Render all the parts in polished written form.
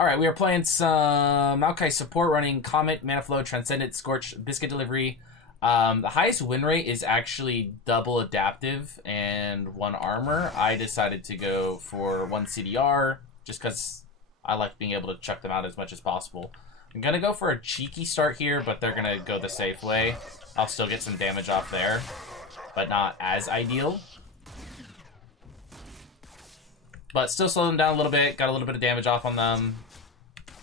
Alright, we are playing some Maokai support running Comet, Mana Flow, Transcendent, Scorch, Biscuit Delivery. The highest win rate is actually double adaptive and 1 armor. I decided to go for 1 CDR just because I like being able to chuck them out as much as possible. I'm going to go for a cheeky start here, but they're going to go the safe way. I'll still get some damage off there, but not as ideal. But still slow them down a little bit, got a little bit of damage off on them.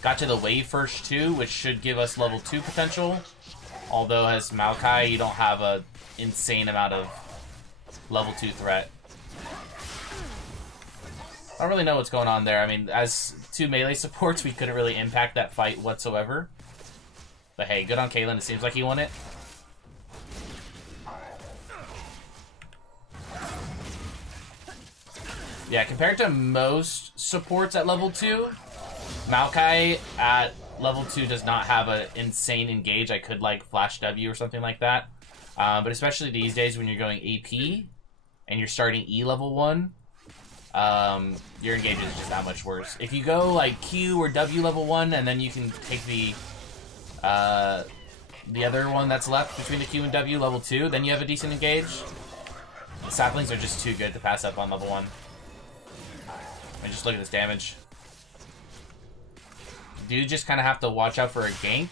Got to the wave first too, which should give us level 2 potential. Although as Maokai, you don't have an insane amount of level 2 threat. I don't really know what's going on there. I mean, as 2 melee supports, we couldn't really impact that fight whatsoever. But hey, good on Caitlyn. It seems like he won it. Yeah, compared to most supports at level 2, Maokai at level 2 does not have an insane engage. I could like flash W or something like that. But especially these days when you're going AP and you're starting E level 1, your engage is just that much worse. If you go like Q or W level 1 and then you can take the other one that's left between the Q and W level 2, then you have a decent engage. The saplings are just too good to pass up on level 1. And just look at this damage. You just kind of have to watch out for a gank.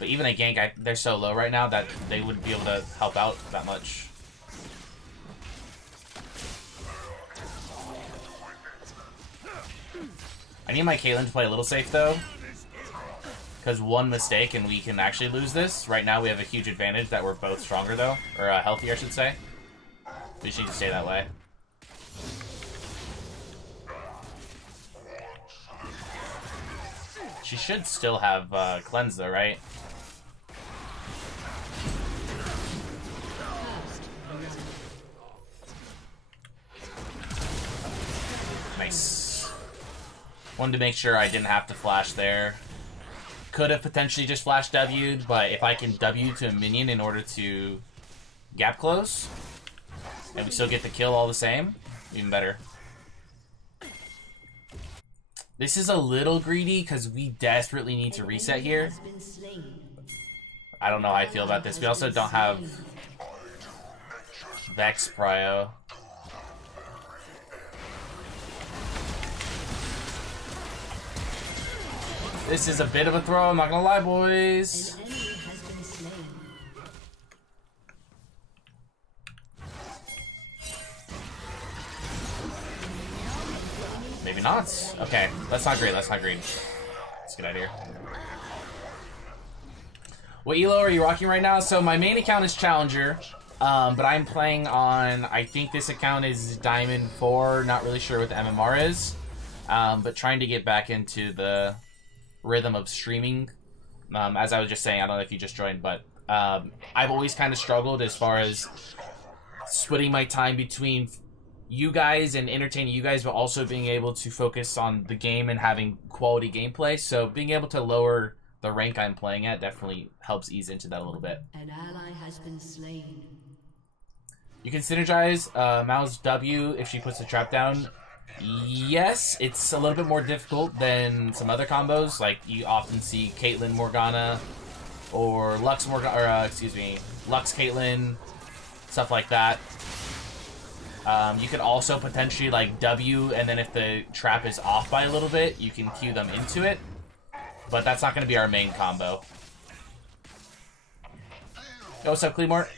But even a gank, they're so low right now that they wouldn't be able to help out that much. I need my Caitlyn to play a little safe, though. Because one mistake and we can actually lose this. Right now we have a huge advantage that we're both stronger, though. Or healthier, I should say. We just need to stay that way. She should still have cleanse though, right? Nice. Wanted to make sure I didn't have to flash there. Could have potentially just flashed W'd, but if I can W to a minion in order to gap close, and we still get the kill all the same, even better. This is a little greedy because we desperately need to reset here. I don't know how I feel about this. We also don't have Vex Prio. This is a bit of a throw, I'm not gonna lie, boys. Maybe not. Okay, that's not great. That's not great. Let's get out of here. What elo are you rocking right now? So my main account is Challenger, but I'm playing on, I think this account is Diamond 4. Not really sure what the MMR is, but trying to get back into the rhythm of streaming. As I was just saying, I don't know if you just joined, but I've always kind of struggled as far as splitting my time between you guys and entertaining you guys, but also being able to focus on the game and having quality gameplay. So being able to lower the rank I'm playing at definitely helps ease into that a little bit. An ally has been slain. You can synergize Mao's W if she puts the trap down. Yes, it's a little bit more difficult than some other combos. Like you often see Caitlyn Morgana or Lux Morgana, or excuse me, Lux Caitlyn, stuff like that. You could also potentially like W, and then if the trap is off by a little bit, you can Q them into it. But that's not going to be our main combo. Yo, what's up, Cleemore?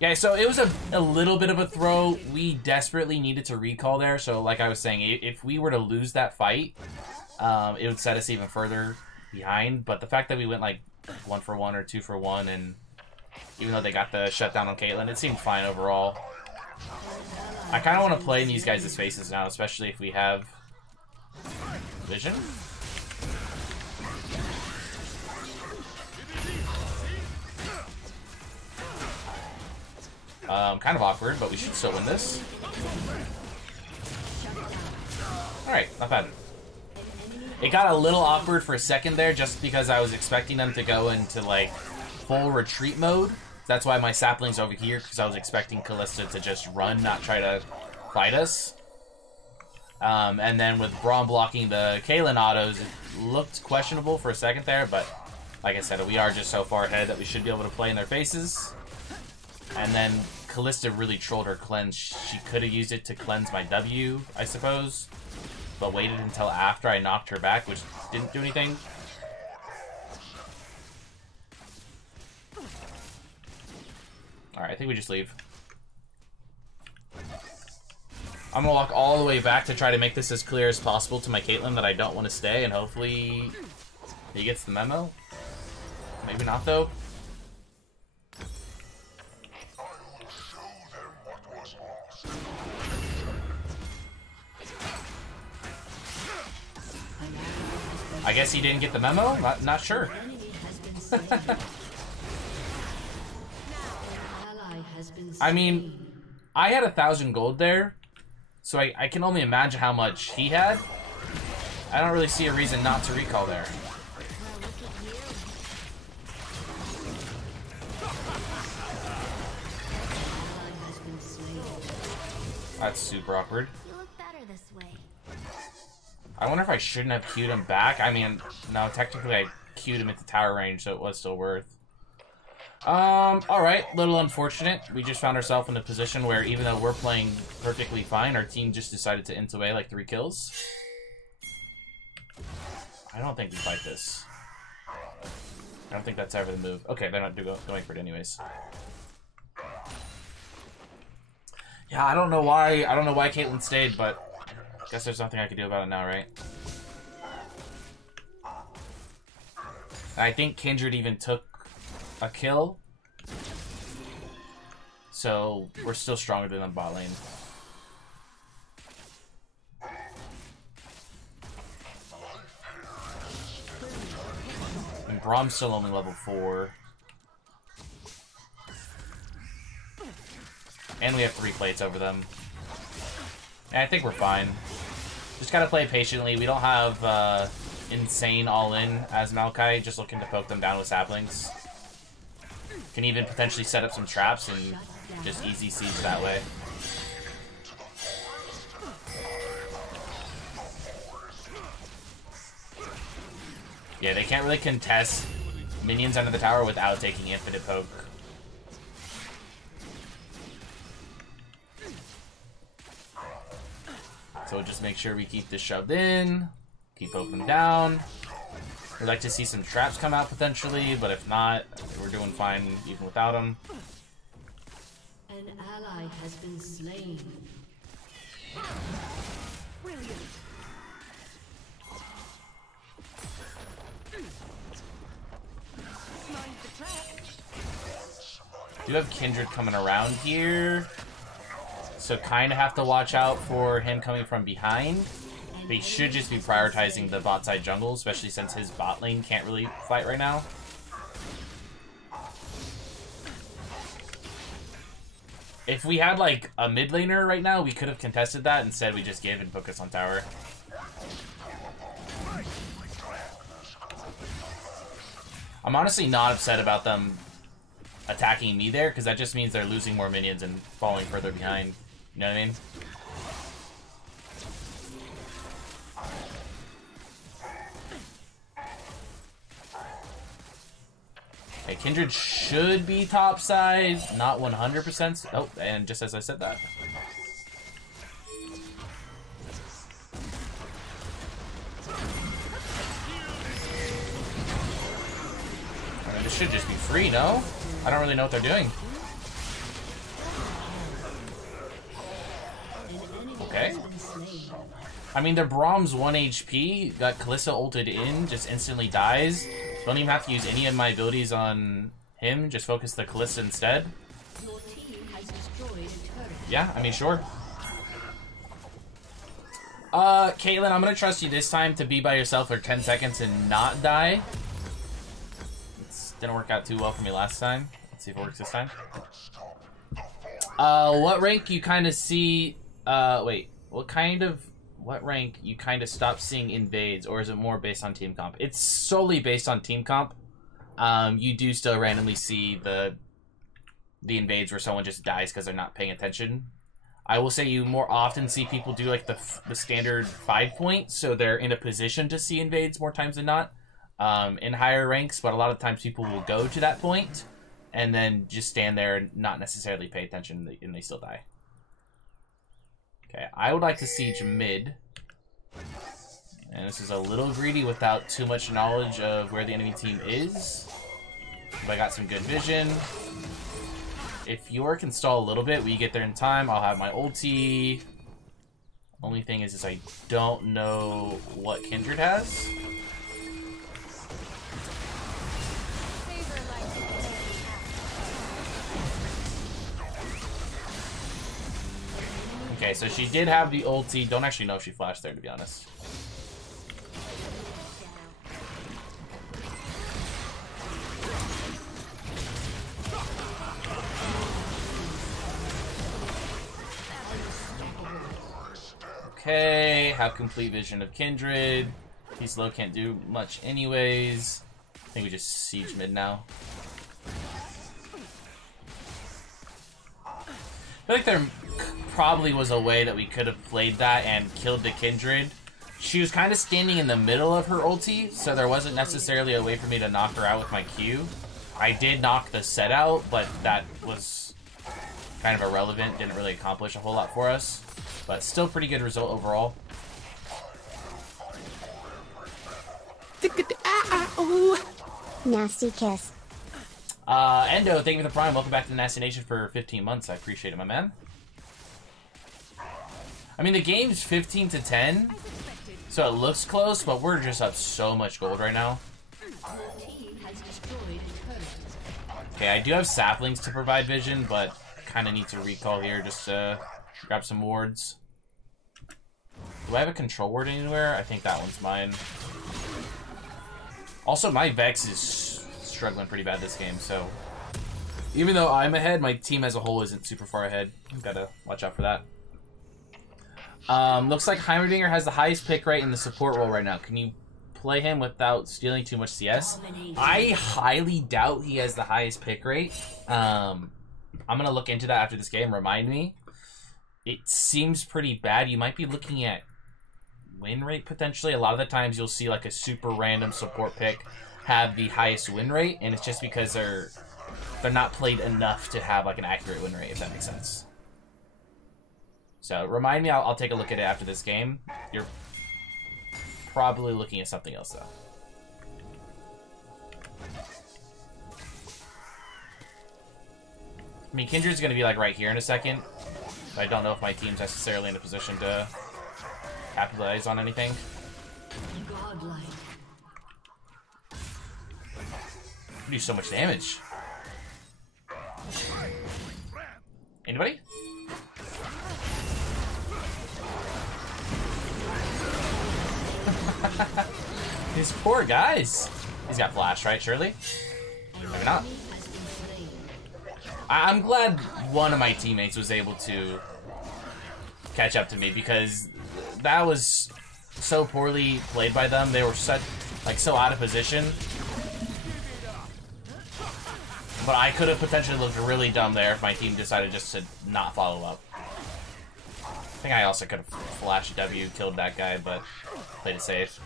Yeah, so it was a little bit of a throw. We desperately needed to recall there. So like I was saying, if we were to lose that fight, it would set us even further behind. But the fact that we went like 1 for 1 or 2 for 1, and even though they got the shutdown on Caitlyn, it seemed fine overall. I kind of want to play in these guys' faces now, especially if we have vision. Kind of awkward, but we should still win this. Alright, not bad. It got a little awkward for a second there, just because I was expecting them to go into, like, full retreat mode. That's why my sapling's over here, because I was expecting Kalista to just run, not try to fight us. And then with Braum blocking the Caitlyn autos, it looked questionable for a second there, but like I said, we are just so far ahead that we should be able to play in their faces. And then Kalista really trolled her cleanse. She could have used it to cleanse my W, I suppose, but waited until after I knocked her back, which didn't do anything. Alright, I think we just leave. I'm gonna walk all the way back to try to make this as clear as possible to my Caitlyn that I don't want to stay, and hopefully he gets the memo. Maybe not, though. I guess he didn't get the memo? Not sure. I mean, I had 1,000 gold there, so I can only imagine how much he had. I don't really see a reason not to recall there. That's super awkward. You look better this way. I wonder if I shouldn't have queued him back. I mean, no, technically I queued him at the tower range, so it was still worth. Alright, little unfortunate. We just found ourselves in a position where even though we're playing perfectly fine, our team just decided to int away like 3 kills. I don't think we fight this. I don't think that's ever the move. Okay, they're not going for it anyways. Yeah, I don't know why Caitlyn stayed, but I guess there's nothing I can do about it now, right? I think Kindred even took a kill, so we're still stronger than them bot lane. And Braum's still only level 4. And we have 3 plates over them. And I think we're fine. Just gotta play patiently. We don't have insane all-in as Maokai, just looking to poke them down with saplings. Can even potentially set up some traps and just easy siege that way. Yeah, they can't really contest minions under the tower without taking infinite poke. So just make sure we keep this shoved in, keep poking them down. We'd like to see some traps come out potentially, but if not, we're doing fine even without them. An ally has been slain. Brilliant. Mind the trap. Do have Kindred coming around here, so kind of have to watch out for him coming from behind. But he should just be prioritizing the bot side jungle, especially since his bot lane can't really fight right now. If we had like a mid laner right now, we could have contested that. Instead, we just gave and focus on tower. I'm honestly not upset about them attacking me there, because that just means they're losing more minions and falling further behind. You know what I mean? Okay, Kindred should be top side, not 100%. Oh, and just as I said that. I mean, this should just be free, no? I don't really know what they're doing. Okay. I mean, their Braum's 1 HP, got Kalista ulted in, just instantly dies. Don't even have to use any of my abilities on him, just focus the Kalista instead. Your team has destroyed a turret. Yeah, I mean, sure. Caitlyn, I'm gonna trust you this time to be by yourself for 10 seconds and not die. It didn't work out too well for me last time. Let's see if it works this time. What rank you kind of see... What rank you kind of stop seeing invades, or is it more based on team comp? It's solely based on team comp. You do still randomly see the invades where someone just dies because they're not paying attention. I will say you more often see people do like the standard 5 point, so they're in a position to see invades more times than not in higher ranks, but a lot of times people will go to that point and then just stand there and not necessarily pay attention, and they still die. Okay, I would like to siege mid. And this is a little greedy without too much knowledge of where the enemy team is. But I got some good vision. If York can stall a little bit, we get there in time. I'll have my ulti. Only thing is I don't know what Kindred has. Okay, so she did have the ulti. Don't actually know if she flashed there, to be honest. Okay, have complete vision of Kindred. He's low, can't do much anyways. I think we just siege mid now. I feel like there probably was a way that we could have played that and killed the Kindred. She was kind of standing in the middle of her ulti, so there wasn't necessarily a way for me to knock her out with my Q. I did knock the set out, but that was kind of irrelevant. Didn't really accomplish a whole lot for us. But still pretty good result overall. Nasty kiss. Endo, thank you for the prime. Welcome back to the Nasty Nation for 15 months. I appreciate it, my man. I mean, the game's 15 to 10, so it looks close, but we're just up so much gold right now. Your team has destroyed a turret. Okay, I do have saplings to provide vision, but kind of need to recall here just to grab some wards. Do I have a control ward anywhere? I think that one's mine. Also, my Vex is struggling pretty bad this game, so even though I'm ahead, my team as a whole isn't super far ahead. Gotta watch out for that. Looks like Heimerdinger has the highest pick rate in the support role right now. Can you play him without stealing too much CS? I highly doubt he has the highest pick rate. I'm gonna look into that after this game. Remind me. It seems pretty bad. You might be looking at win rate potentially. A lot of the times you'll see like a super random support pick have the highest win rate, and it's just because they're not played enough to have like an accurate win rate, if that makes sense. So remind me, I'll take a look at it after this game. You're probably looking at something else though. I mean, Kindred's gonna be like right here in a second. I don't know if my team's necessarily in a position to capitalize on anything. Godlike. We do so much damage. Anybody? These poor guys. He's got flash, right? Surely? Maybe not. I'm glad one of my teammates was able to catch up to me, because that was so poorly played by them. They were so out of position. But I could have potentially looked really dumb there if my team decided just to not follow up. I think I also could have flashed W, killed that guy, but played it safe.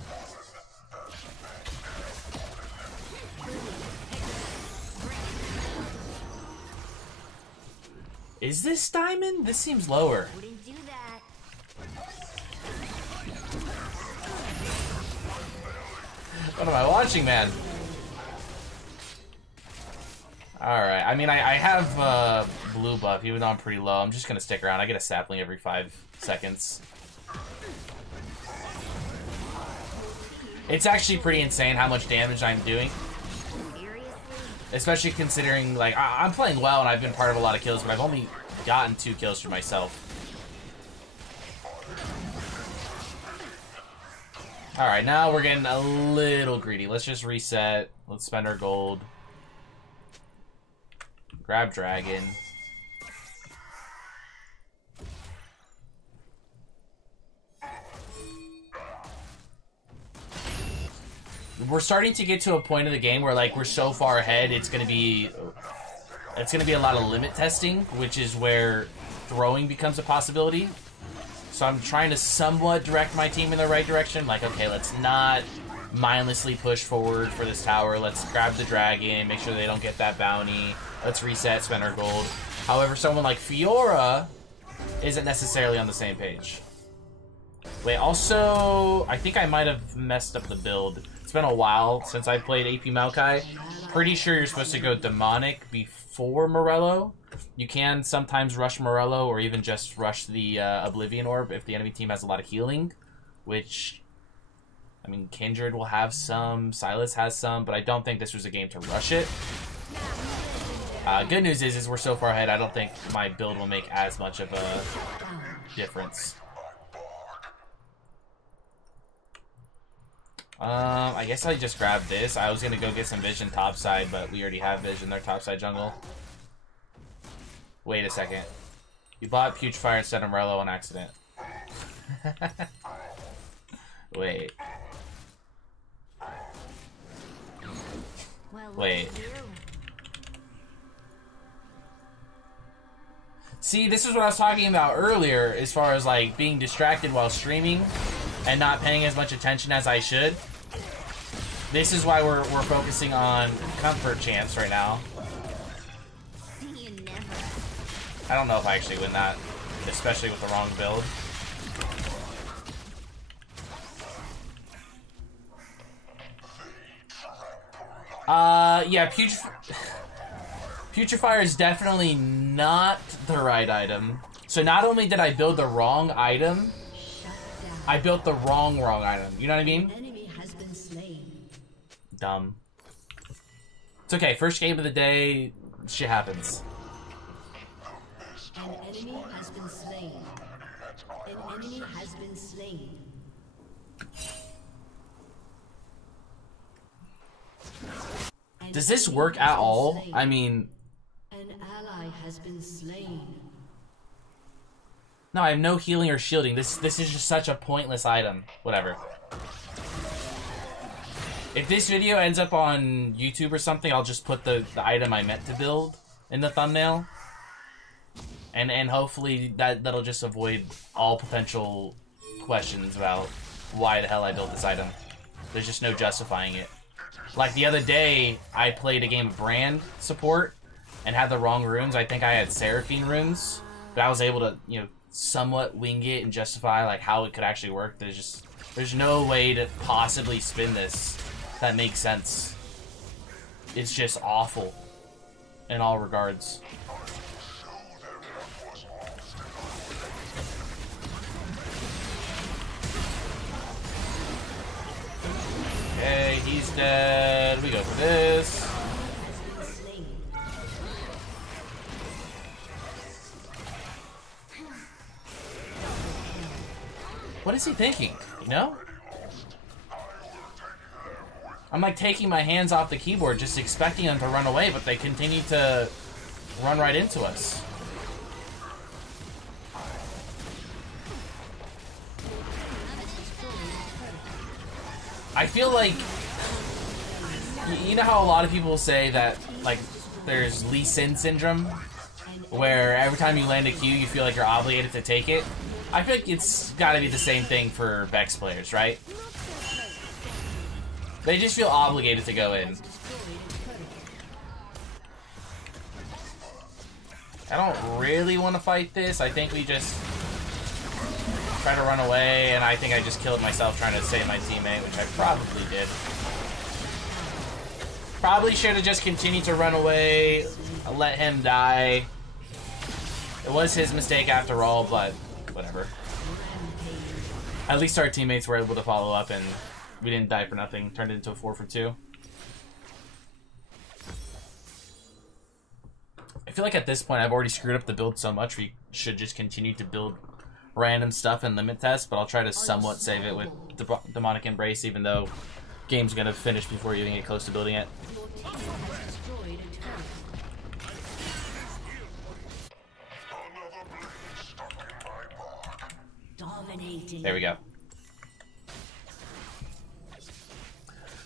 Is this diamond? This seems lower. Wouldn't do that. What am I watching, man? Alright, I mean, I have blue buff, even though I'm pretty low. I'm just gonna stick around. I get a sapling every 5 seconds. It's actually pretty insane how much damage I'm doing. Especially considering, like, I'm playing well and I've been part of a lot of kills, but I've only gotten 2 kills for myself. Alright, now we're getting a little greedy. Let's just reset. Let's spend our gold. Grab dragon. We're starting to get to a point of the game where, like, we're so far ahead, it's gonna be a lot of limit testing, which is where throwing becomes a possibility. So I'm trying to somewhat direct my team in the right direction. Like, okay, let's not mindlessly push forward for this tower. Let's grab the dragon, make sure they don't get that bounty. Let's reset, spend our gold. However, someone like Fiora isn't necessarily on the same page. Wait, also, I think I might have messed up the build. It's been a while since I played AP Maokai. Pretty sure you're supposed to go Demonic before Morello. You can sometimes rush Morello or even just rush the Oblivion Orb if the enemy team has a lot of healing, which, I mean, Kindred will have some, Sylas has some, but I don't think this was a game to rush it. Good news is we're so far ahead, I don't think my build will make as much of a difference. I guess I just grabbed this. I was gonna go get some vision topside, but we already have vision, their topside jungle. Wait a second. You bought Putrefire instead of Morello on accident. Wait. Wait. See, this is what I was talking about earlier as far as like being distracted while streaming and not paying as much attention as I should. This is why we're focusing on comfort champs right now. I don't know if I actually win that, especially with the wrong build. Yeah, Putrefire is definitely not the right item. So not only did I build the wrong item, I built the wrong item. You know what I mean? Enemy has been slain. Dumb. It's okay, first game of the day, shit happens. An enemy has been slain. An enemy has been slain. Does this work at all? I mean... An ally has been slain. No, I have no healing or shielding. This is just such a pointless item. Whatever. If this video ends up on YouTube or something, I'll just put the item I meant to build in the thumbnail. And hopefully that'll just avoid all potential questions about why the hell I built this item. There's just no justifying it. Like the other day, I played a game of Brand support and had the wrong runes. I think I had Seraphine runes, but I was able to, you know, somewhat wing it and justify like how it could actually work. There's no way to possibly spin this that makes sense. It's just awful in all regards. Okay, he's dead. We go for this. What is he thinking? You know? I'm like taking my hands off the keyboard, just expecting them to run away, but they continue to run right into us. I feel like, you know how a lot of people say that, like, there's Lee Sin syndrome, where every time you land a Q, you feel like you're obligated to take it? I feel like it's gotta be the same thing for Vex players, right? They just feel obligated to go in. I don't really want to fight this. I think we just try to run away, and I think I just killed myself trying to save my teammate, which I probably did. Probably should have just continued to run away, let him die. It was his mistake after all, but whatever. At least our teammates were able to follow up, and we didn't die for nothing. Turned it into a 4 for 2. I feel like at this point I've already screwed up the build so much we should just continue to build random stuff and limit test, but I'll try to somewhat save it with Demonic Embrace, even though game's gonna finish before you even get close to building it. There we go.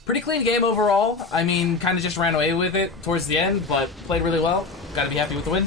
Pretty clean game overall. I mean, kind of just ran away with it towards the end, but played really well. Gotta be happy with the win.